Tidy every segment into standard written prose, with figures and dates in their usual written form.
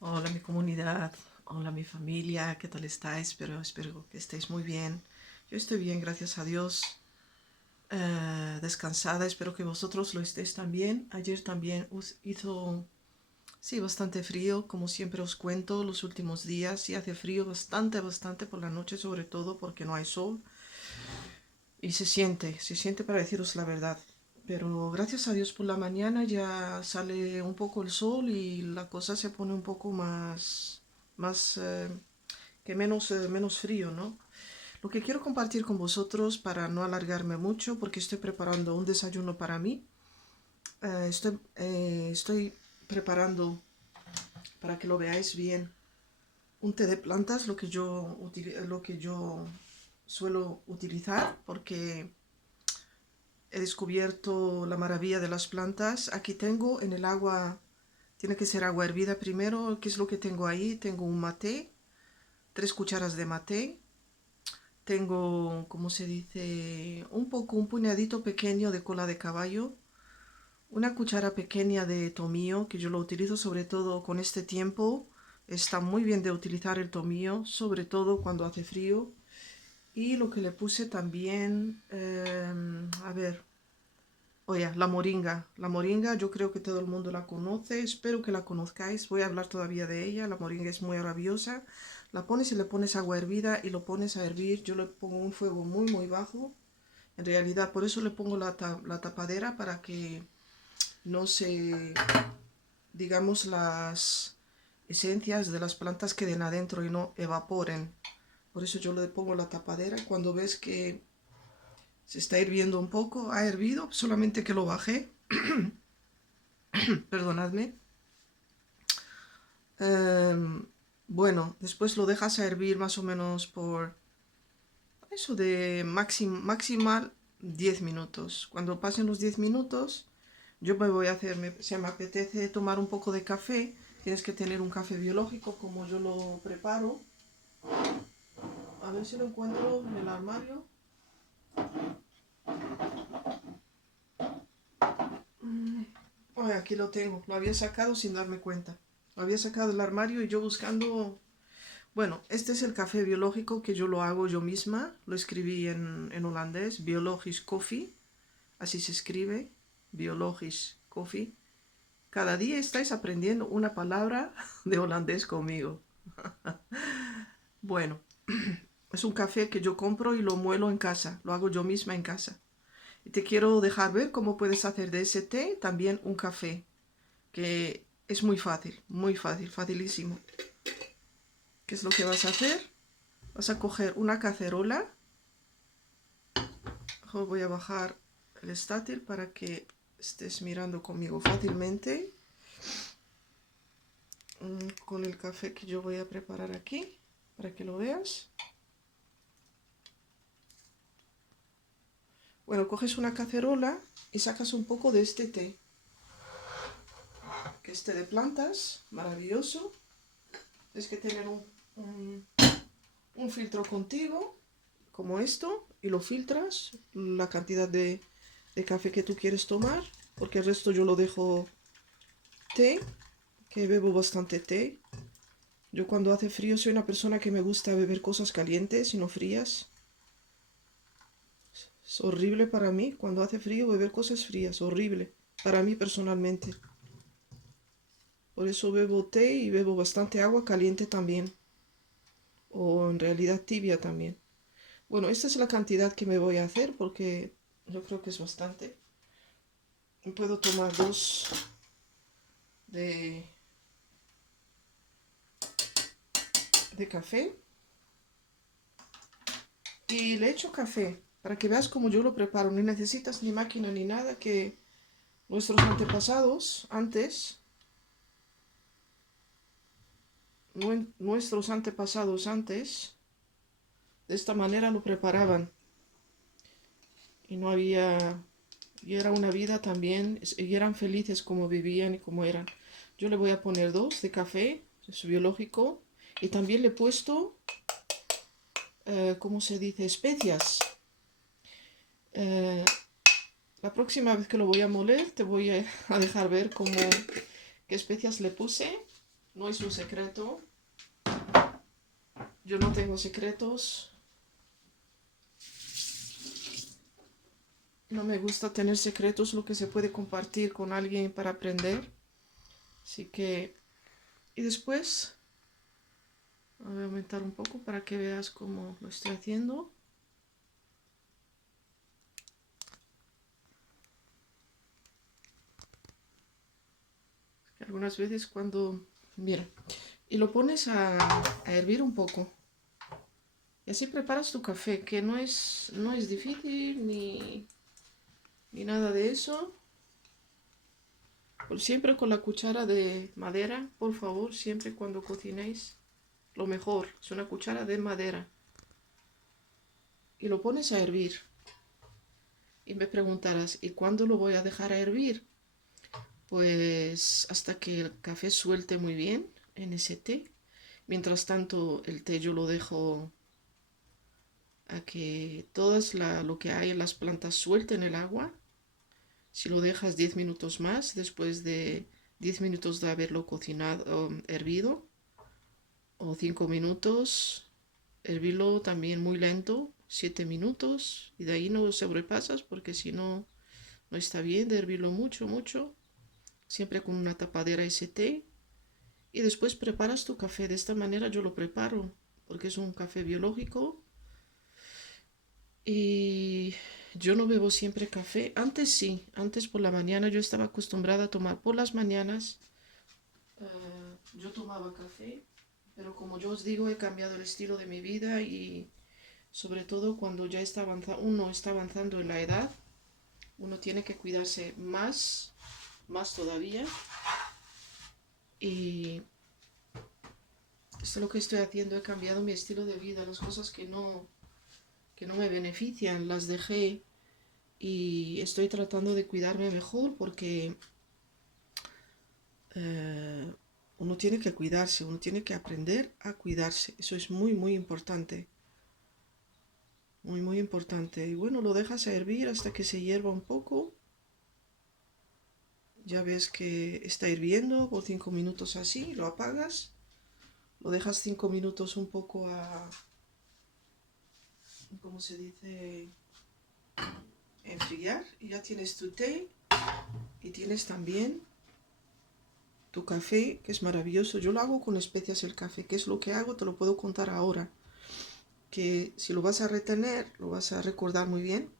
Hola mi comunidad, hola mi familia, ¿qué tal estáis? Espero que estéis muy bien. Yo estoy bien, gracias a Dios, descansada, espero que vosotros lo estéis también. Ayer también hizo, sí, bastante frío, como siempre os cuento, los últimos días, sí hace frío bastante por la noche, sobre todo porque no hay sol. Y se siente para deciros la verdad. Pero gracias a Dios por la mañana ya sale un poco el sol y la cosa se pone un poco más, menos frío, ¿no? Lo que quiero compartir con vosotros para no alargarme mucho, porque estoy preparando un desayuno para mí. Estoy preparando, para que lo veáis bien, un té de plantas, lo que yo suelo utilizar, porque he descubierto la maravilla de las plantas. Aquí tengo en el agua, tiene que ser agua hervida primero. ¿Qué es lo que tengo ahí? Tengo un maté, 3 cucharas de maté. Tengo, ¿cómo se dice? Un puñadito pequeño de cola de caballo. Una cuchara pequeña de tomillo, que yo lo utilizo sobre todo con este tiempo. Está muy bien de utilizar el tomillo, sobre todo cuando hace frío. Y lo que le puse también, a ver, oye, la moringa. La moringa yo creo que todo el mundo la conoce, espero que la conozcáis, voy a hablar todavía de ella. La moringa es muy rabiosa. La pones y le pones agua hervida y lo pones a hervir. Yo le pongo un fuego muy bajo. En realidad por eso le pongo la tapadera para que no se, digamos, las esencias de las plantas queden adentro y no evaporen. Por eso yo le pongo la tapadera. Cuando ves que se está hirviendo un poco, ha hervido, solamente que lo bajé. Perdonadme. Bueno, después lo dejas a hervir más o menos por eso de maximal 10 minutos. Cuando pasen los 10 minutos, yo me voy a hacer, se me apetece tomar un poco de café. Tienes que tener un café biológico como yo lo preparo. A ver si lo encuentro en el armario. Ay, aquí lo tengo. Lo había sacado sin darme cuenta. Lo había sacado del armario y yo buscando. Bueno, este es el café biológico que yo lo hago yo misma. Lo escribí en holandés, Biologisch Coffee. Así se escribe, Biologisch Coffee. Cada día estáis aprendiendo una palabra de holandés conmigo. Bueno, es un café que yo compro y lo muelo en casa. Lo hago yo misma en casa. Y te quiero dejar ver cómo puedes hacer de ese té también un café. Que es muy fácil, facilísimo. ¿Qué es lo que vas a hacer? Vas a coger una cacerola. Voy a bajar el estátil para que estés mirando conmigo fácilmente. Con el café que yo voy a preparar aquí, para que lo veas. Bueno, coges una cacerola y sacas un poco de este té, que es té de plantas, maravilloso. Tienes que tener un filtro contigo, como esto, y lo filtras, la cantidad de café que tú quieres tomar, porque el resto yo lo dejo té, que bebo bastante té. Yo cuando hace frío soy una persona que me gusta beber cosas calientes y no frías. Es horrible para mí cuando hace frío beber cosas frías, horrible, para mí personalmente. Por eso bebo té y bebo bastante agua caliente también, o en realidad tibia también. Bueno, esta es la cantidad que me voy a hacer porque yo creo que es bastante. Puedo tomar dos de, de café y le echo café para que veas cómo yo lo preparo. Ni necesitas ni máquina ni nada, que nuestros antepasados antes, nuestros antepasados antes, de esta manera lo preparaban. Y no había, y era una vida también, y eran felices como vivían y como eran. Yo le voy a poner dos de café, es biológico, y también le he puesto, ¿cómo se dice? Especias. Eh, la próxima vez que lo voy a moler te voy a dejar ver cómo, qué especias le puse. No es un secreto. Yo no tengo secretos. No me gusta tener secretos, lo que se puede compartir con alguien para aprender. Así que... Y después... Voy a aumentar un poco para que veas cómo lo estoy haciendo. Algunas veces cuando... Mira. Y lo pones a hervir un poco. Y así preparas tu café, que no es difícil ni nada de eso. Pues siempre con la cuchara de madera, por favor, siempre cuando cocinéis. Lo mejor es una cuchara de madera. Y lo pones a hervir. Y me preguntarás, ¿y cuándo lo voy a dejar a hervir? Pues hasta que el café suelte muy bien en ese té. Mientras tanto, el té yo lo dejo a que lo que hay en las plantas suelten el agua. Si lo dejas 10 minutos más, después de 10 minutos de haberlo cocinado, hervido, o 5 minutos, hervirlo también muy lento, 7 minutos, y de ahí no sobrepasas porque si no, no está bien de hervirlo mucho, mucho. Siempre con una tapadera ese té. Y después preparas tu café. De esta manera yo lo preparo porque es un café biológico. Y yo no bebo siempre café. Antes sí, antes por la mañana yo estaba acostumbrada a tomar por las mañanas. Yo tomaba café, pero como yo os digo, he cambiado el estilo de mi vida y sobre todo cuando ya uno está avanzando en la edad, uno tiene que cuidarse más todavía. Y esto es lo que estoy haciendo, he cambiado mi estilo de vida, las cosas que no me benefician, las dejé y estoy tratando de cuidarme mejor porque uno tiene que cuidarse, uno tiene que aprender a cuidarse. Eso es muy, muy importante. Muy, muy importante. Y bueno, lo dejas a hervir hasta que se hierva un poco. Ya ves que está hirviendo por 5 minutos así, lo apagas. Lo dejas 5 minutos un poco ¿cómo se dice? Enfriar. Y ya tienes tu té y tienes también tu café, que es maravilloso. Yo lo hago con especias el café. ¿Qué es lo que hago? Te lo puedo contar ahora. Que si lo vas a retener, lo vas a recordar muy bien.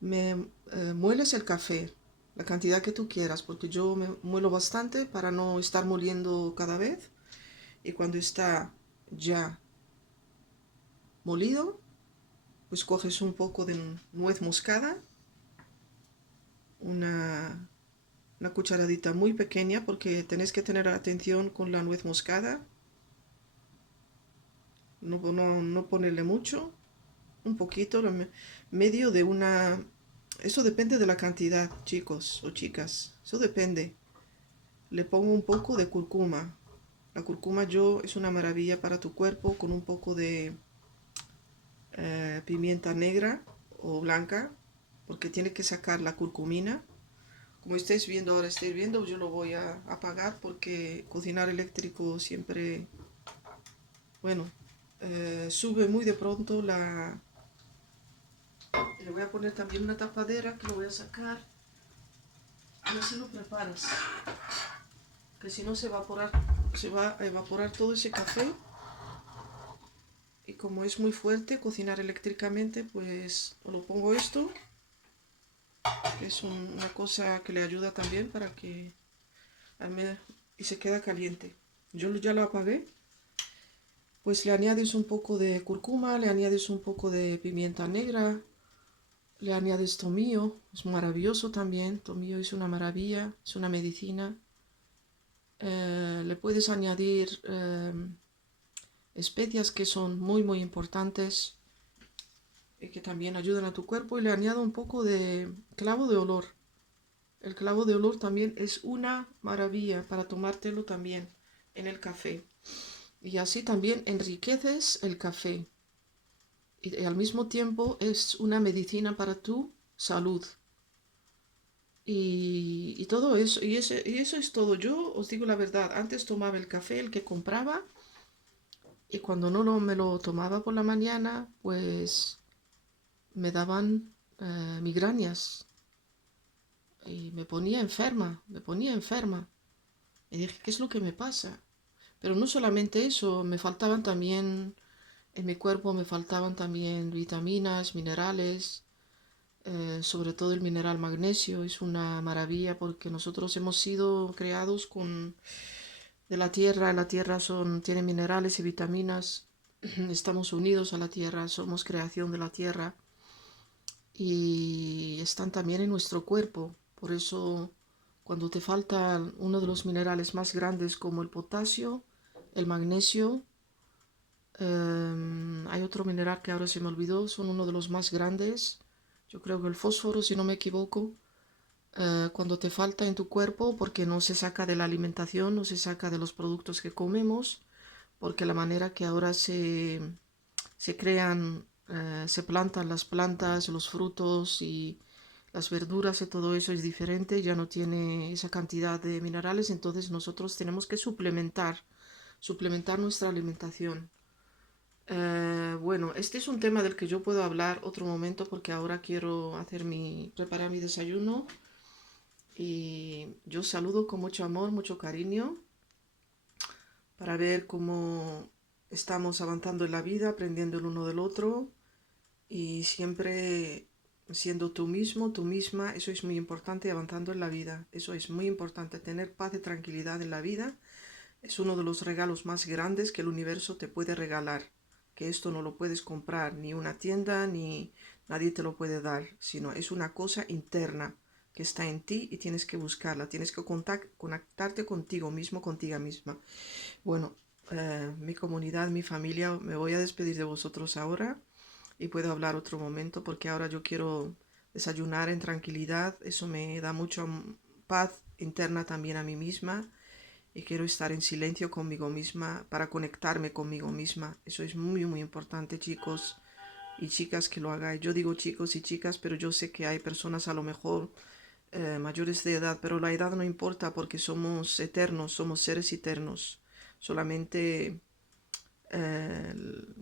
Mueles el café, la cantidad que tú quieras, porque yo me muelo bastante para no estar moliendo cada vez. Y cuando está ya molido, pues coges un poco de nuez moscada, una cucharadita muy pequeña, porque tenéis que tener atención con la nuez moscada. No ponerle mucho, un poquito, medio de una... Eso depende de la cantidad, chicos o chicas, eso depende. Le pongo un poco de cúrcuma. La cúrcuma es una maravilla para tu cuerpo, con un poco de pimienta negra o blanca, porque tiene que sacar la curcumina. Como estáis viendo ahora, yo lo voy a apagar porque cocinar eléctrico siempre, bueno, sube muy de pronto la... Le voy a poner también una tapadera que lo voy a sacar. A ver si lo preparas. Que si no se va a evaporar todo ese café. Y como es muy fuerte cocinar eléctricamente, pues lo pongo esto, que es una cosa que le ayuda también para que y se queda caliente. Yo ya lo apagué. Pues le añades un poco de cúrcuma, le añades un poco de pimienta negra, le añades tomillo, es maravilloso también. Tomillo es una maravilla, es una medicina. Le puedes añadir especias que son muy muy importantes y que también ayudan a tu cuerpo, y le añado un poco de clavo de olor. El clavo de olor también es una maravilla para tomártelo también en el café. Y así también enriqueces el café. Y al mismo tiempo es una medicina para tu salud. y todo eso, y eso es todo. Yo os digo la verdad, antes tomaba el café, el que compraba, y cuando me lo tomaba por la mañana, pues me daban migrañas y me ponía enferma, me ponía enferma. Y dije, ¿qué es lo que me pasa? Pero no solamente eso, me faltaban también, en mi cuerpo me faltaban también vitaminas, minerales, sobre todo el mineral magnesio. Es una maravilla porque nosotros hemos sido creados con de la tierra tiene minerales y vitaminas, estamos unidos a la tierra, somos creación de la tierra y están también en nuestro cuerpo. Por eso, cuando te falta uno de los minerales más grandes como el potasio, el magnesio, hay otro mineral que ahora se me olvidó, son uno de los más grandes. Yo creo que el fósforo, si no me equivoco, cuando te falta en tu cuerpo, porque no se saca de la alimentación, no se saca de los productos que comemos, porque la manera que ahora se crean, se plantan las plantas, los frutos y las verduras y todo eso es diferente, ya no tiene esa cantidad de minerales, entonces nosotros tenemos que suplementar nuestra alimentación. Bueno, este es un tema del que yo puedo hablar otro momento porque ahora quiero preparar mi desayuno y yo saludo con mucho amor, mucho cariño para ver cómo estamos avanzando en la vida, aprendiendo el uno del otro y siempre siendo tú mismo, tú misma. Eso es muy importante, avanzando en la vida. Eso es muy importante, tener paz y tranquilidad en la vida. Es uno de los regalos más grandes que el universo te puede regalar, que esto no lo puedes comprar ni una tienda ni nadie te lo puede dar, sino es una cosa interna que está en ti y tienes que buscarla, tienes que conectarte contigo mismo, contigo misma. Bueno, mi comunidad, mi familia, me voy a despedir de vosotros ahora y puedo hablar otro momento porque ahora yo quiero desayunar en tranquilidad, eso me da mucha paz interna también a mí misma y quiero estar en silencio conmigo misma para conectarme conmigo misma. Eso es muy, muy importante, chicos y chicas, que lo hagáis. Yo digo chicos y chicas, pero yo sé que hay personas a lo mejor mayores de edad, pero la edad no importa porque somos eternos, somos seres eternos. Solamente,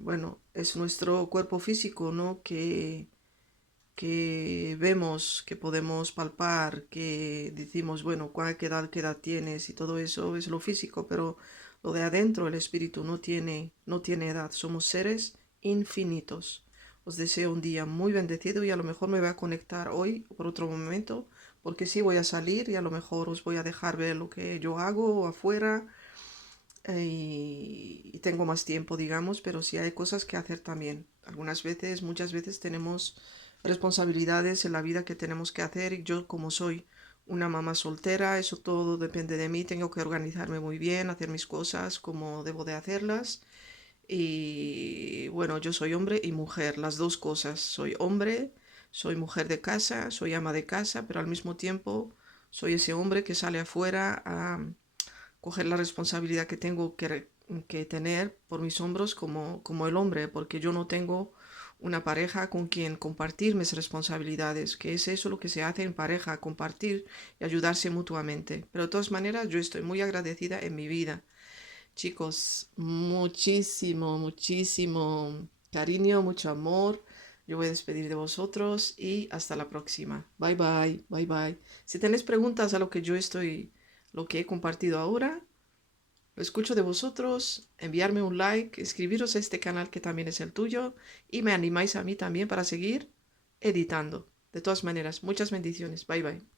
bueno, es nuestro cuerpo físico, ¿no? Que vemos, que podemos palpar, que decimos, bueno, qué edad tienes y todo eso es lo físico, pero lo de adentro, el espíritu, no tiene edad. Somos seres infinitos. Os deseo un día muy bendecido y a lo mejor me voy a conectar hoy por otro momento, porque sí voy a salir y a lo mejor os voy a dejar ver lo que yo hago afuera y tengo más tiempo, digamos, pero sí hay cosas que hacer también. Algunas veces, muchas veces tenemos responsabilidades en la vida que tenemos que hacer y yo como soy una mamá soltera, eso todo depende de mí, tengo que organizarme muy bien, hacer mis cosas como debo de hacerlas. Y bueno, yo soy hombre y mujer, las dos cosas. Soy hombre, soy mujer de casa, soy ama de casa, pero al mismo tiempo soy ese hombre que sale afuera a coger la responsabilidad que tengo que tener por mis hombros como el hombre, porque yo no tengo una pareja con quien compartir mis responsabilidades, que es eso lo que se hace en pareja, compartir y ayudarse mutuamente. Pero de todas maneras, yo estoy muy agradecida en mi vida. Chicos, muchísimo, muchísimo cariño, mucho amor. Yo voy a despedir de vosotros y hasta la próxima. Bye bye, bye bye. Si tenéis preguntas a lo que he compartido ahora, lo escucho de vosotros, enviarme un like, inscribiros a este canal que también es el tuyo y me animáis a mí también para seguir editando. De todas maneras, muchas bendiciones. Bye bye.